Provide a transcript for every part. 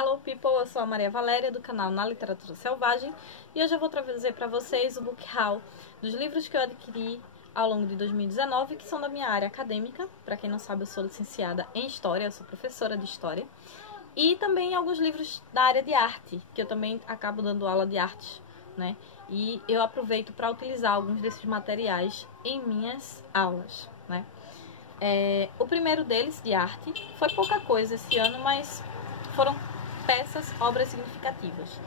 Hello people, eu sou a Maria Valéria do canal Na Literatura Selvagem e hoje eu vou trazer para vocês o book haul dos livros que eu adquiri ao longo de 2019, que são da minha área acadêmica. Para quem não sabe, eu sou licenciada em História, eu sou professora de História, e também alguns livros da área de arte, que eu também acabo dando aula de artes, né? E eu aproveito para utilizar alguns desses materiais em minhas aulas, né? O primeiro deles, de arte, foi pouca coisa esse ano, mas foram peças, obras significativas.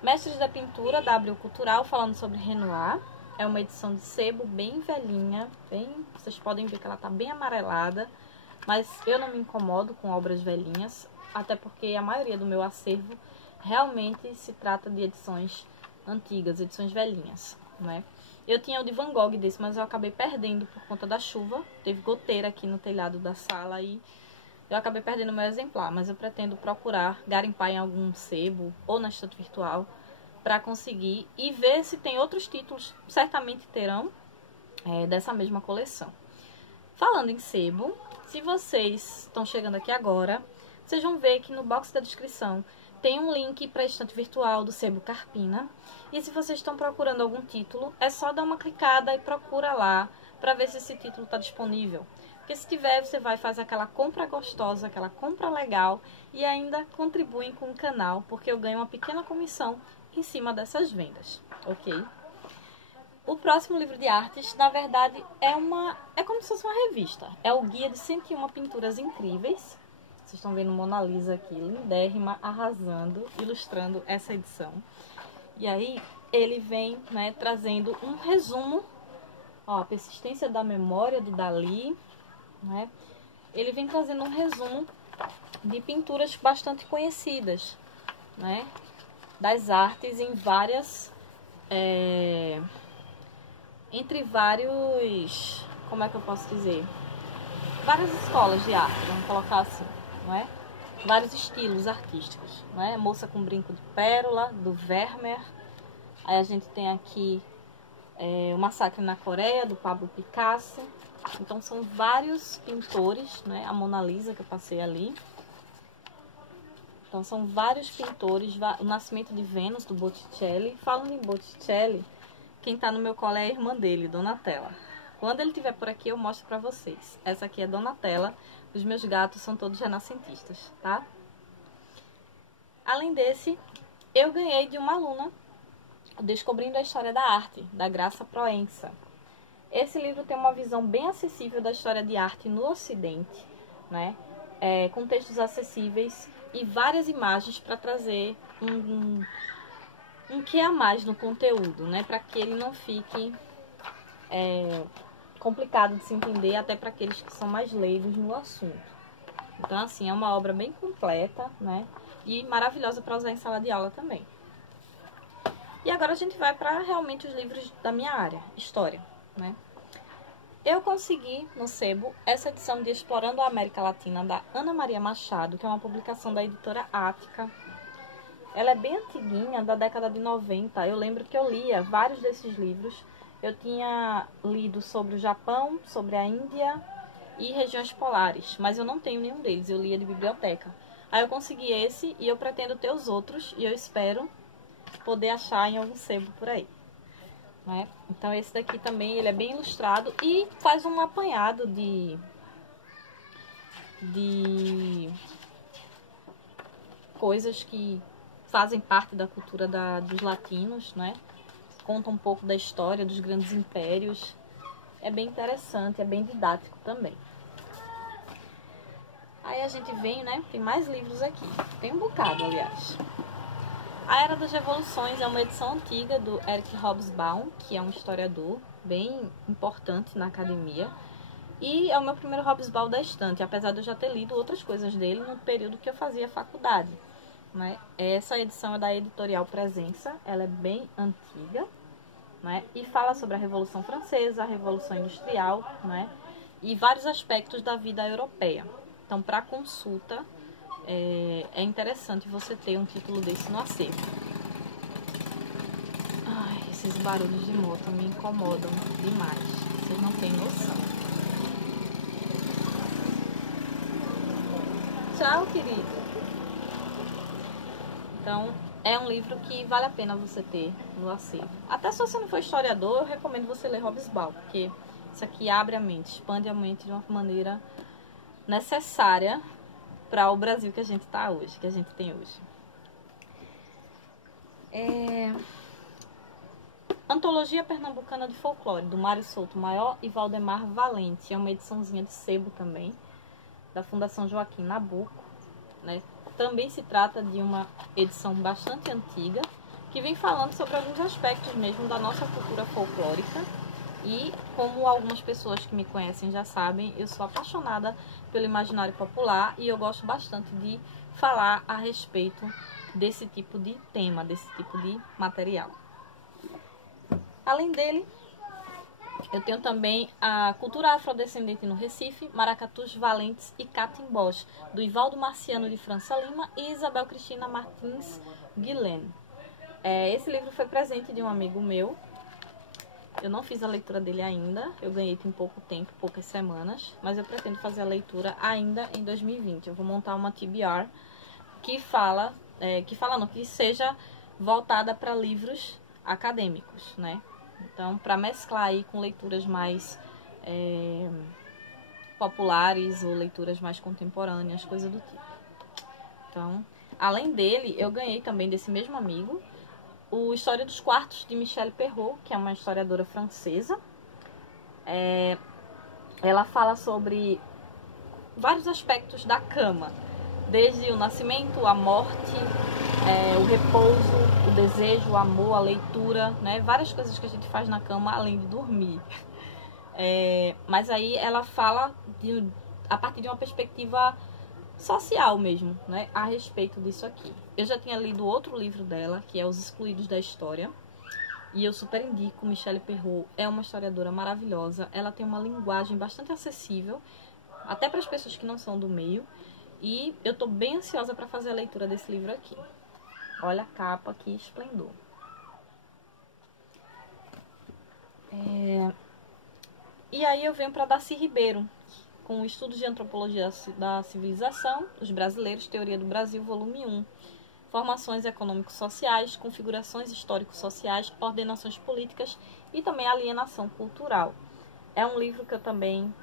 Mestres da Pintura, da Abril Cultural, falando sobre Renoir. É uma edição de sebo bem velhinha, vocês podem ver que ela está bem amarelada, mas eu não me incomodo com obras velhinhas, até porque a maioria do meu acervo realmente se trata de edições antigas, edições velhinhas, né? Eu tinha o de Van Gogh desse, mas eu acabei perdendo por conta da chuva. Teve goteira aqui no telhado da sala e eu acabei perdendo o meu exemplar. Mas eu pretendo procurar garimpar em algum sebo ou na estante virtual para conseguir e ver se tem outros títulos, certamente terão, dessa mesma coleção. Falando em sebo, se vocês estão chegando aqui agora, vocês vão ver que no box da descrição tem um link para a estante virtual do Sebo Carpina. E se vocês estão procurando algum título, é só dar uma clicada e procura lá para ver se esse título está disponível. Porque se tiver, você vai fazer aquela compra gostosa, aquela compra legal e ainda contribuem com o canal, porque eu ganho uma pequena comissão em cima dessas vendas, ok? O próximo livro de artes, na verdade, é como se fosse uma revista. É o Guia de 101 Pinturas Incríveis. Vocês estão vendo Mona Lisa aqui, lindérrima, arrasando, ilustrando essa edição. E aí, ele vem, né, trazendo um resumo, ó, a persistência da memória do Dalí, né? Ele vem trazendo um resumo de pinturas bastante conhecidas, né, das artes em várias, entre vários, como é que eu posso dizer? Várias escolas de arte, vamos colocar assim, não é? Vários estilos artísticos, não é? Moça com Brinco de Pérola, do Vermeer. Aí a gente tem aqui o Massacre na Coreia, do Pablo Picasso. Então são vários pintores, né? A Mona Lisa que eu passei ali. Então são vários pintores. O Nascimento de Vênus, do Botticelli. Falando em Botticelli, quem tá no meu colo é a irmã dele, Donatella. Quando ele estiver por aqui, eu mostro pra vocês. Essa aqui é Donatella. Os meus gatos são todos renascentistas, tá? Além desse, eu ganhei de uma aluna Descobrindo a História da Arte, da Graça Proença. Esse livro tem uma visão bem acessível da história de arte no Ocidente, né? Com textos acessíveis e várias imagens para trazer um que a mais no conteúdo, né? Para que ele não fique complicado de se entender, até para aqueles que são mais leigos no assunto. Então, assim, é uma obra bem completa, né? E maravilhosa para usar em sala de aula também. E agora a gente vai para realmente os livros da minha área, História, né? Eu consegui no sebo essa edição de Explorando a América Latina, da Ana Maria Machado, que é uma publicação da editora Ática. Ela é bem antiguinha, da década de 90. Eu lembro que eu lia vários desses livros. Eu tinha lido sobre o Japão, sobre a Índia e regiões polares, mas eu não tenho nenhum deles, eu lia de biblioteca. Aí eu consegui esse e eu pretendo ter os outros, e eu espero poder achar em algum sebo por aí, né? Então esse daqui também, ele é bem ilustrado e faz um apanhado de coisas que fazem parte da cultura dos latinos, né? Conta um pouco da história dos grandes impérios. É bem interessante, é bem didático também. Aí a gente vem, né? Tem mais livros aqui. Tem um bocado, aliás. A Era das Revoluções é uma edição antiga do Eric Hobsbawm, que é um historiador bem importante na academia. E é o meu primeiro Hobsbawm da estante, apesar de eu já ter lido outras coisas dele no período que eu fazia faculdade, né? Essa edição é da editorial Presença, ela é bem antiga, né? E fala sobre a Revolução Francesa, a Revolução Industrial, né? E vários aspectos da vida europeia. Então, para consulta, é interessante você ter um título desse no acervo. Ai, esses barulhos de moto me incomodam demais, vocês não têm noção. Tchau, querido. Então, é um livro que vale a pena você ter no acervo. Até se você não for historiador, eu recomendo você ler Hobsbawm, porque isso aqui abre a mente, expande a mente de uma maneira necessária para o Brasil que a gente tá hoje, que a gente tem hoje. Antologia Pernambucana de Folclore, do Mário Souto Maior e Valdemar Valente. É uma ediçãozinha de sebo também, da Fundação Joaquim Nabuco, né? Também se trata de uma edição bastante antiga, que vem falando sobre alguns aspectos mesmo da nossa cultura folclórica. E, como algumas pessoas que me conhecem já sabem, eu sou apaixonada pelo imaginário popular e eu gosto bastante de falar a respeito desse tipo de tema, desse tipo de material. Além dele, eu tenho também a Cultura Afrodescendente no Recife, Maracatus Valentes e Catimbós, do Ivaldo Marciano de França Lima e Isabel Cristina Martins Guilhem. Esse livro foi presente de um amigo meu. Eu não fiz a leitura dele ainda, eu ganhei tem pouco tempo, poucas semanas, mas eu pretendo fazer a leitura ainda em 2020. Eu vou montar uma TBR que que seja voltada para livros acadêmicos, né? Então, para mesclar aí com leituras mais populares ou leituras mais contemporâneas, coisa do tipo. Então, além dele, eu ganhei também desse mesmo amigo o História dos Quartos, de Michelle Perrault, que é uma historiadora francesa. Ela fala sobre vários aspectos da cama, desde o nascimento, a morte, o repouso, o desejo, o amor, a leitura, né? Várias coisas que a gente faz na cama além de dormir. Mas aí ela fala a partir de uma perspectiva social mesmo, né? A respeito disso aqui. Eu já tinha lido outro livro dela, que é Os Excluídos da História, e eu super indico. Michelle Perrault é uma historiadora maravilhosa. Ela tem uma linguagem bastante acessível, até para as pessoas que não são do meio, e eu tô bem ansiosa para fazer a leitura desse livro aqui. Olha a capa, que esplendor. E aí eu venho para Darcy Ribeiro, com o Estudos de Antropologia da Civilização, Os Brasileiros, Teoria do Brasil, volume 1. Formações econômico-sociais, configurações histórico-sociais, ordenações políticas e também alienação cultural. É um livro que eu também...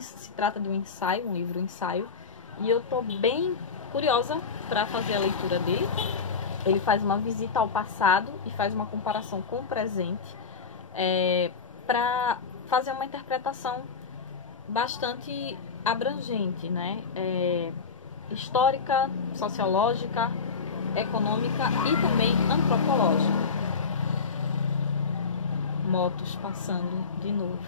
se trata de um ensaio, um livro-ensaio, e eu estou bem curiosa para fazer a leitura dele. Ele faz uma visita ao passado e faz uma comparação com o presente, para fazer uma interpretação bastante abrangente, né? Histórica, sociológica, econômica e também antropológica. Motos passando de novo.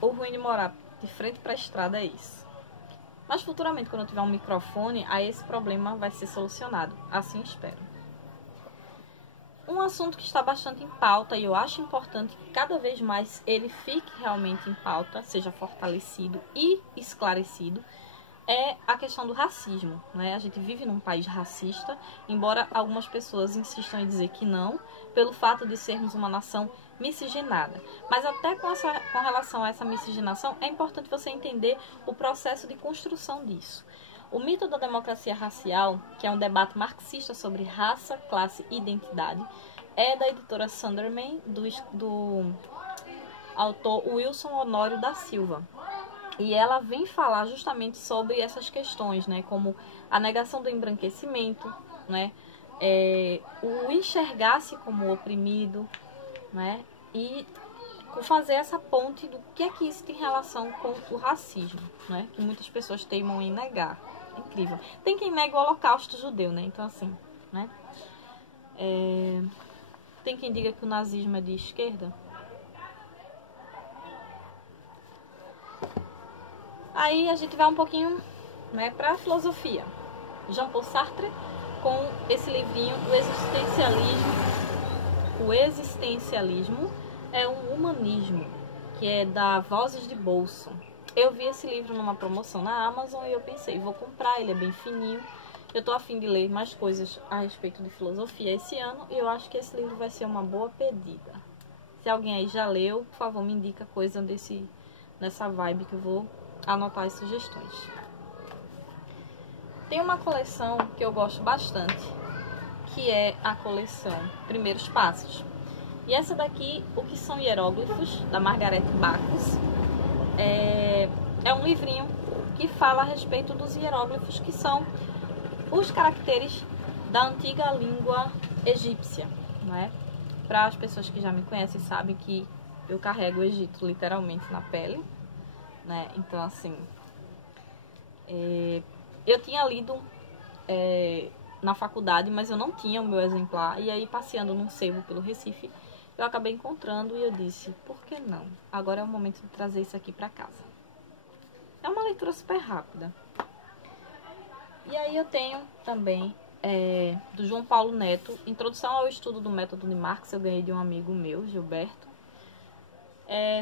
O ruim de morar de frente para a estrada é isso. Mas futuramente, quando eu tiver um microfone, aí esse problema vai ser solucionado. Assim espero. Um assunto que está bastante em pauta, e eu acho importante que cada vez mais ele fique realmente em pauta, seja fortalecido e esclarecido, é a questão do racismo, né? A gente vive num país racista, embora algumas pessoas insistam em dizer que não, pelo fato de sermos uma nação miscigenada. Mas até com relação a essa miscigenação, é importante você entender o processo de construção disso. O mito da democracia racial, que é um debate marxista sobre raça, classe e identidade, é da editora Sunderman, do autor Wilson Honório da Silva. E ela vem falar justamente sobre essas questões, né, como a negação do embranquecimento, né, o enxergar-se como oprimido, né, e fazer essa ponte do que é que isso tem relação com o racismo, né, que muitas pessoas teimam em negar. Incrível. Tem quem nega o Holocausto judeu, né, então assim, né, tem quem diga que o nazismo é de esquerda. Aí a gente vai um pouquinho, né, para a filosofia. Jean-Paul Sartre, com esse livrinho, O Existencialismo é um Humanismo, que é da Vozes de Bolso. Eu vi esse livro numa promoção na Amazon e eu pensei, vou comprar, ele é bem fininho. Eu tô a fim de ler mais coisas a respeito de filosofia esse ano e eu acho que esse livro vai ser uma boa pedida. Se alguém aí já leu, por favor, me indica coisa nessa vibe que eu vou anotar as sugestões. Tem uma coleção que eu gosto bastante, que é a coleção Primeiros Passos. E essa daqui, O que são hieróglifos, da Margaret Backus, é um livrinho que fala a respeito dos hieróglifos, que são os caracteres da antiga língua egípcia, não é? Para as pessoas que já me conhecem, sabem que eu carrego o Egito literalmente na pele, né? Então, assim, eu tinha lido na faculdade, mas eu não tinha o meu exemplar. E aí, passeando num sebo pelo Recife, eu acabei encontrando e eu disse, por que não? Agora é o momento de trazer isso aqui para casa. É uma leitura super rápida. E aí eu tenho também, do João Paulo Neto, Introdução ao Estudo do Método de Marx. Eu ganhei de um amigo meu, Gilberto.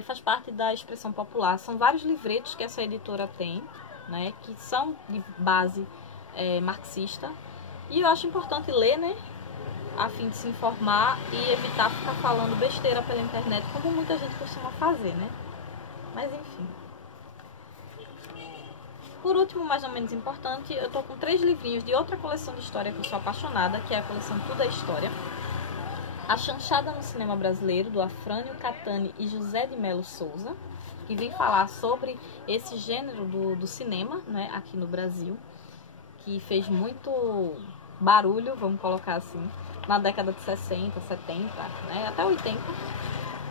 Faz parte da Expressão Popular. São vários livretos que essa editora tem, né, que são de base marxista. E eu acho importante ler, né, a fim de se informar e evitar ficar falando besteira pela internet, como muita gente costuma fazer, né? Mas enfim. Por último, mais ou menos importante, eu tô com 3 livrinhos de outra coleção de história que eu sou apaixonada, que é a coleção Tudo é História. A Chanchada no Cinema Brasileiro, do Afrânio Catani e José de Melo Souza, que vem falar sobre esse gênero do cinema, né, aqui no Brasil, que fez muito barulho, vamos colocar assim, na década de 60, 70, né, até 80,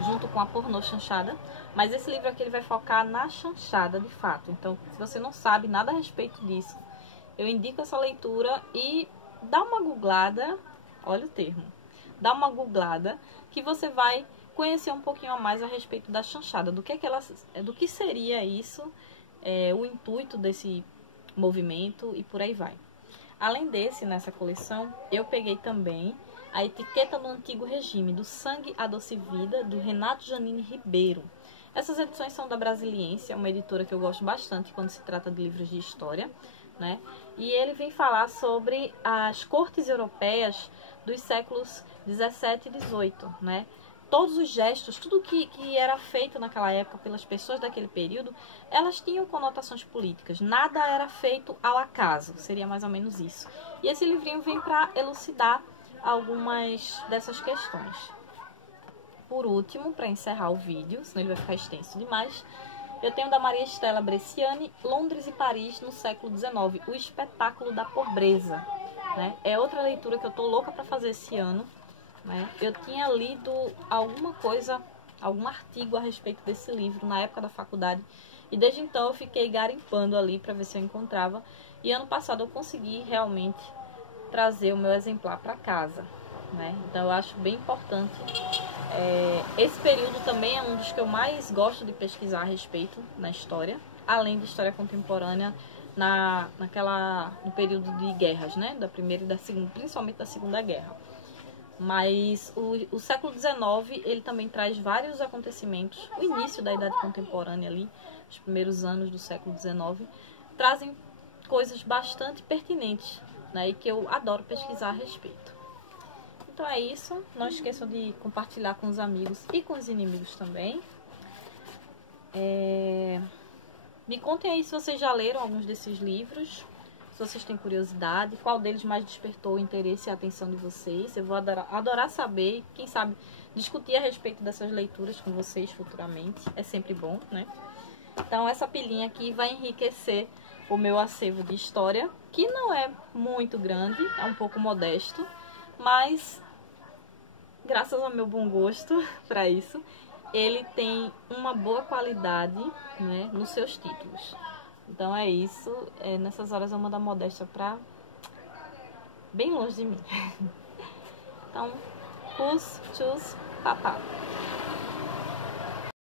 junto com a pornô chanchada. Mas esse livro aqui ele vai focar na chanchada de fato. Então, se você não sabe nada a respeito disso, eu indico essa leitura e dá uma googlada, olha o termo, dá uma googlada que você vai conhecer um pouquinho a mais a respeito da chanchada, do que seria isso, o intuito desse movimento e por aí vai. Além desse, nessa coleção, eu peguei também A Etiqueta do Antigo Regime, do Sangue à Doce Vida, do Renato Janine Ribeiro. Essas edições são da Brasiliense, é uma editora que eu gosto bastante quando se trata de livros de história, né? E ele vem falar sobre as cortes europeias dos séculos 17 e 18, né? Todos os gestos, tudo que era feito naquela época pelas pessoas daquele período, elas tinham conotações políticas. Nada era feito ao acaso, seria mais ou menos isso. E esse livrinho vem para elucidar algumas dessas questões. Por último, para encerrar o vídeo, senão ele vai ficar extenso demais, eu tenho da Maria Estela Bresciani, Londres e Paris no século XIX, O Espetáculo da Pobreza, né? É outra leitura que eu tô louca para fazer esse ano, né? Eu tinha lido alguma coisa, algum artigo a respeito desse livro na época da faculdade, e desde então eu fiquei garimpando ali para ver se eu encontrava, e ano passado eu consegui realmente trazer o meu exemplar para casa, né? Então eu acho bem importante. Esse período também é um dos que eu mais gosto de pesquisar a respeito na história, além de história contemporânea no período de guerras, né? Da primeira e da segunda, principalmente da Segunda Guerra. Mas o século XIX, ele também traz vários acontecimentos, o início da Idade Contemporânea ali, os primeiros anos do século XIX, trazem coisas bastante pertinentes, né? E que eu adoro pesquisar a respeito. Então é isso, não esqueçam de compartilhar com os amigos e com os inimigos também. Me contem aí se vocês já leram alguns desses livros, se vocês têm curiosidade, qual deles mais despertou o interesse e a atenção de vocês. Eu vou adorar saber, quem sabe discutir a respeito dessas leituras com vocês futuramente, é sempre bom, né? Então essa pilhinha aqui vai enriquecer o meu acervo de história, que não é muito grande, é um pouco modesto, mas graças ao meu bom gosto para isso, ele tem uma boa qualidade, né, nos seus títulos. Então é isso, nessas horas eu mando a modéstia para bem longe de mim. Então, pus, tchus, papá.